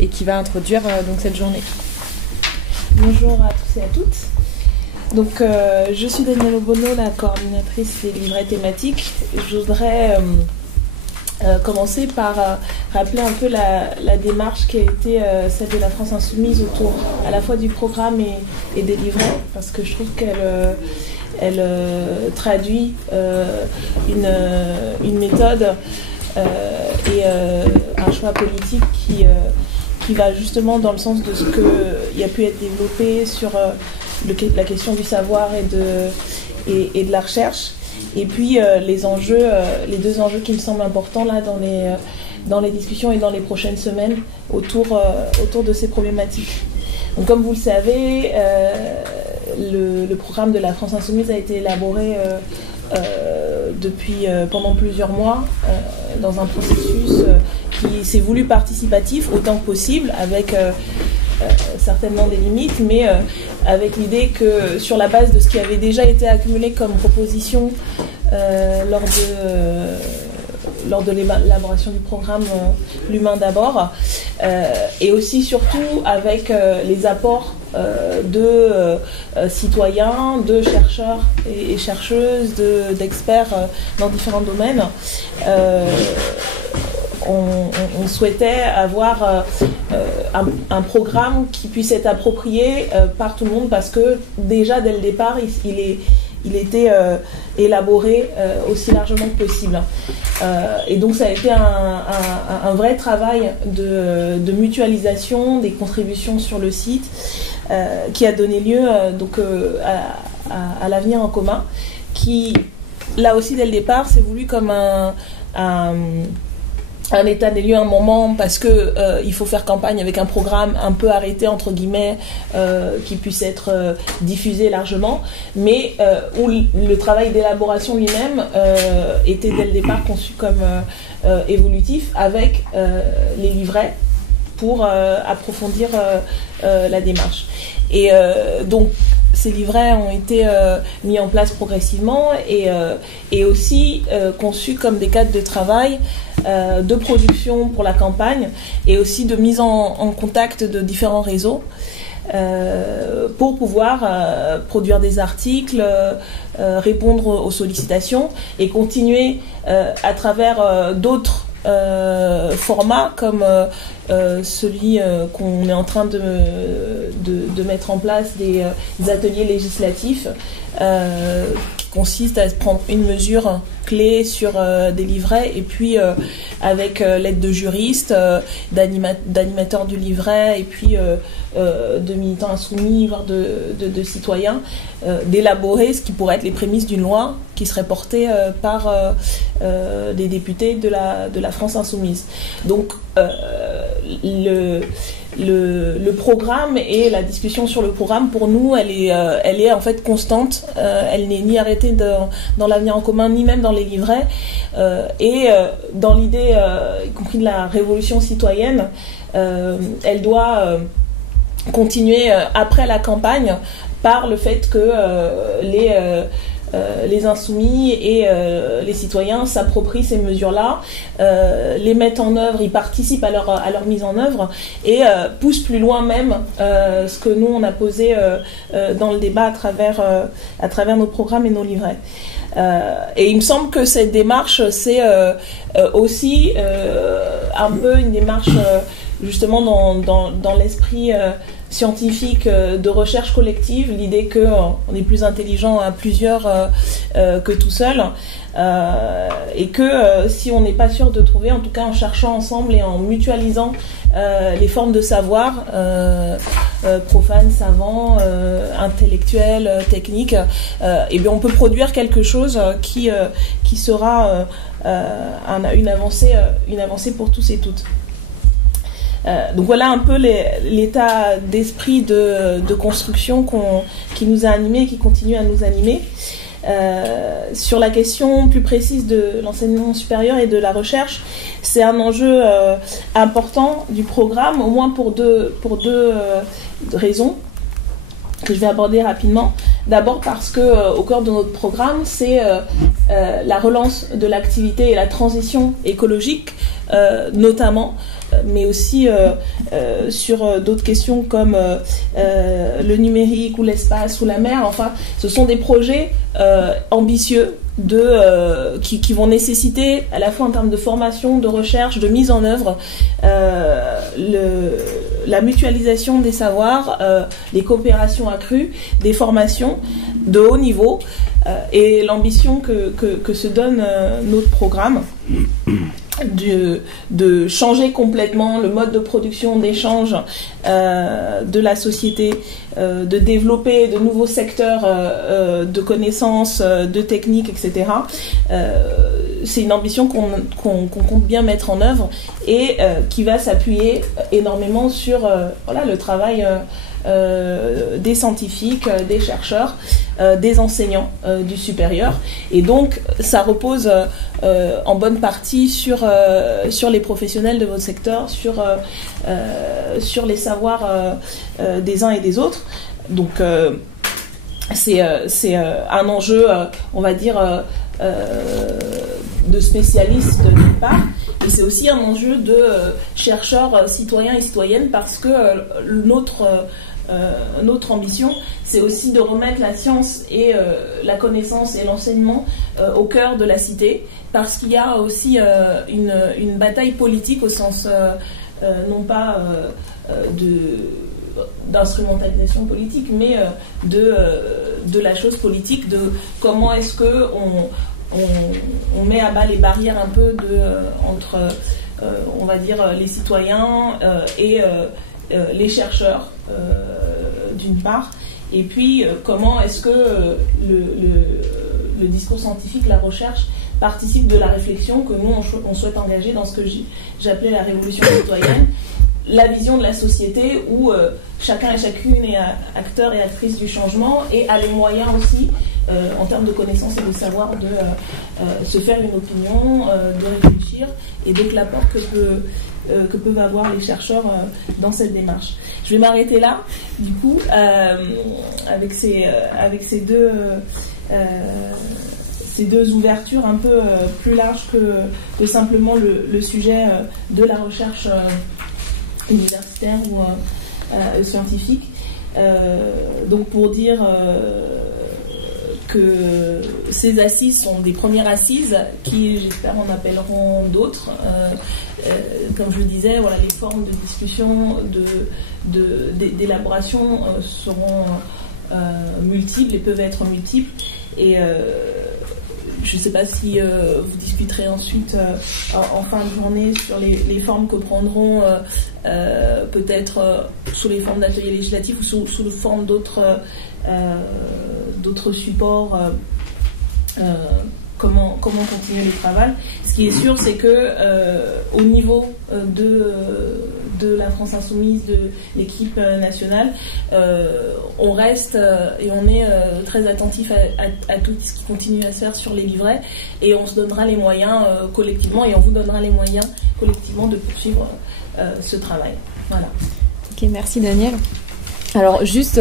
et qui va introduire donc cette journée. Bonjour à tous et à toutes. Donc, je suis Danielle Obono, la coordinatrice des livrets thématiques. Je voudrais commencer par rappeler un peu la démarche qui a été celle de la France Insoumise autour à la fois du programme et des livrets, parce que je trouve qu'elle traduit une méthode et un choix politique qui va justement dans le sens de ce qui a pu être développé sur la question du savoir et de la recherche. Et puis les deux enjeux qui me semblent importants là dans les discussions et dans les prochaines semaines autour de ces problématiques. Donc comme vous le savez, le programme de la France Insoumise a été élaboré pendant plusieurs mois dans un processus qui s'est voulu participatif autant que possible, avec certainement des limites, mais avec l'idée que sur la base de ce qui avait déjà été accumulé comme proposition lors de l'élaboration du programme L'Humain d'abord, et aussi surtout avec les apports de citoyens, de chercheurs et chercheuses, d'experts dans différents domaines. On souhaitait avoir un programme qui puisse être approprié par tout le monde, parce que déjà dès le départ il était élaboré aussi largement que possible. Et donc ça a été un vrai travail de mutualisation des contributions sur le site qui a donné lieu à l'avenir en commun, qui là aussi dès le départ s'est voulu comme un état des lieux, un moment, parce que il faut faire campagne avec un programme un peu arrêté entre guillemets qui puisse être diffusé largement, mais où le travail d'élaboration lui-même était dès le départ conçu comme évolutif, avec les livrets pour approfondir la démarche. Et donc ces livrets ont été mis en place progressivement et aussi conçus comme des cadres de travail de production pour la campagne, et aussi de mise en contact de différents réseaux pour pouvoir produire des articles, répondre aux sollicitations et continuer à travers d'autres formats comme celui qu'on est en train de mettre en place, des ateliers législatifs qui consistent à prendre une mesure clé sur des livrets, et puis avec l'aide de juristes, d'animateurs du livret, et puis de militants insoumis, voire de citoyens, d'élaborer ce qui pourrait être les prémices d'une loi qui serait portée par des députés de la France Insoumise. Donc le programme et la discussion sur le programme, pour nous, elle est en fait constante. Elle n'est ni arrêtée dans l'avenir en commun, ni même dans les livrets. Et dans l'idée, y compris de la révolution citoyenne, elle doit continuer après la campagne, par le fait que les insoumis et les citoyens s'approprient ces mesures-là, les mettent en œuvre, ils participent à leur mise en œuvre, et poussent plus loin même ce que nous on a posé dans le débat à travers nos programmes et nos livrets. Et il me semble que cette démarche, c'est aussi un peu une démarche justement dans l'esprit scientifique de recherche collective, l'idée qu'on est plus intelligent à plusieurs que tout seul, et que si on n'est pas sûr de trouver, en tout cas en cherchant ensemble et en mutualisant les formes de savoir, profanes, savants, intellectuels, techniques, et bien on peut produire quelque chose qui sera une avancée pour tous et toutes. Donc voilà un peu l'état d'esprit de construction qui nous a animés et qui continue à nous animer. Sur la question plus précise de l'enseignement supérieur et de la recherche, c'est un enjeu important du programme, au moins pour deux raisons que je vais aborder rapidement. D'abord parce que au cœur de notre programme, c'est la relance de l'activité et la transition écologique, notamment, mais aussi sur d'autres questions comme le numérique ou l'espace ou la mer. Enfin, ce sont des projets ambitieux qui vont nécessiter, à la fois en termes de formation, de recherche, de mise en œuvre, la mutualisation des savoirs, les coopérations accrues, des formations de haut niveau, et l'ambition que se donne notre programme de changer complètement le mode de production, d'échange de la société, de développer de nouveaux secteurs de connaissances, de techniques, etc. C'est une ambition qu'on compte bien mettre en œuvre et qui va s'appuyer énormément sur le travail des scientifiques, des chercheurs, des enseignants du supérieur. Et donc, ça repose en bonne partie sur les professionnels de votre secteur, sur les savoirs des uns et des autres. Donc, c'est un enjeu, on va dire, de spécialistes d'une part, et c'est aussi un enjeu de chercheurs citoyens et citoyennes, parce que notre ambition, c'est aussi de remettre la science et la connaissance et l'enseignement au cœur de la cité, parce qu'il y a aussi une bataille politique au sens non pas d'instrumentalisation politique, mais de la chose politique, de comment est-ce que on met à bas les barrières un peu entre on va dire les citoyens et les chercheurs d'une part, et puis comment est-ce que le discours scientifique, la recherche participe de la réflexion que nous on souhaite engager dans ce que j'appelais la révolution citoyenne, la vision de la société où chacun et chacune est acteur et actrice du changement et a les moyens aussi en termes de connaissances et de savoir de se faire une opinion, de réfléchir, et donc l'apport que peuvent avoir les chercheurs dans cette démarche. Je vais m'arrêter là, du coup, avec ces deux ouvertures un peu plus larges que simplement le sujet de la recherche universitaire ou scientifique. Donc pour dire que ces assises sont des premières assises qui, j'espère, en appelleront d'autres. Comme je le disais, voilà, les formes de discussion, d'élaboration seront multiples et peuvent être multiples. Et je ne sais pas si vous discuterez ensuite en fin de journée sur les formes que prendront peut-être sous les formes d'ateliers législatifs ou sous les formes d'autres supports, comment continuer le travail. Ce qui est sûr, c'est que au niveau de la France Insoumise, de l'équipe nationale, on reste et on est très attentif à tout ce qui continue à se faire sur les livrets, et on se donnera les moyens collectivement, et on vous donnera les moyens collectivement de poursuivre ce travail. Voilà. Ok, merci Danielle. Alors juste...